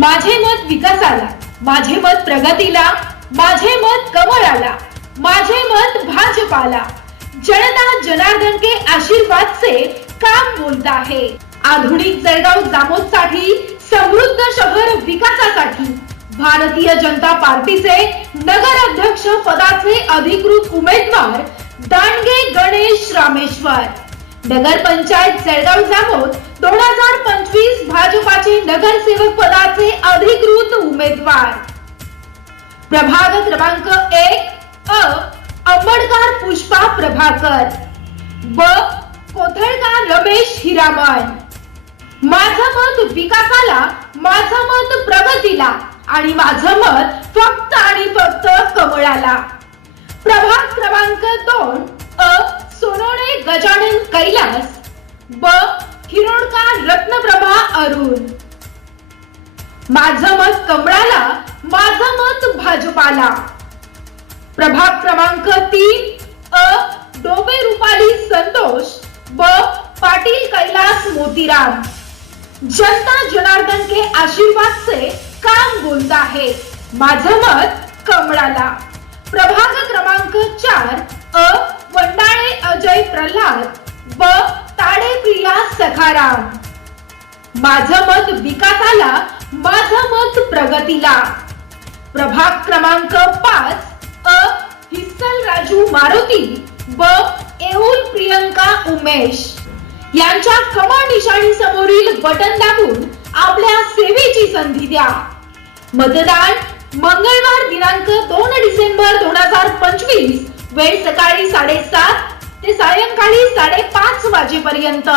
माझे मत विकासाला माझे मत प्रगतीला माझे मत कमळाला माझे मत भाजपाला. जनता जनार्दन के आशीर्वाद से काम बोलता है आधुनिक जळगाव जामोदसाठी समृद्ध शहर विकासासाठी भारतीय जनता पार्टीचे नगर अध्यक्ष पदाचे अधिकृत उमेदवार दांडगे गणेश रामेश्वर. नगर पंचायत जळगाव जामोद दोन हजार पंचवीस भाजपाचे नगरसेवक पदाचे अधिकृत उमेदवार. प्रभाग क्रमांक एक अ अंबडकार पुष्पा प्रभाकर. ब कोथळकार रमेश हिरामण. माझं मत विकासाला माझं मत प्रगतीला आणि माझं मत फक्त आणि फक्त कमळाला. प्रभाग क्रमांक दोन अ सोनवणे गजानन कैलास. ब हिरोडकार रत्नप्रभा अरुण? माझं मत कमळाला माझं मत भाजपाला. प्रभाग क्रमांक तीन अ. डोबे रुपाली संतोष ब. पाटील कैलास मोतीराम. जनता जनार्दन के आशीर्वाद से काम बोलता है माझं मत कमळाला. प्रभाग क्रमांक चार अ. वंडाळे अजय प्रल्हाद ब. ताडे सखाराम. माझं मत विकासाला माझं मत प्रगतीला. प्रभाग क्रमांक पाच अ. हिस्सल राजू मारुती व एहुल प्रियंका उमेश. यांच्या कमळ निशाणी समोरील बटन दाबून आपल्या सेवेची संधी द्या. मतदान मंगळवार दिनांक दोन डिसेंबर दोन हजार पंचवीस वेळ सकाळी साडेसात सकाळी साडेपाच वाजेपर्यंत.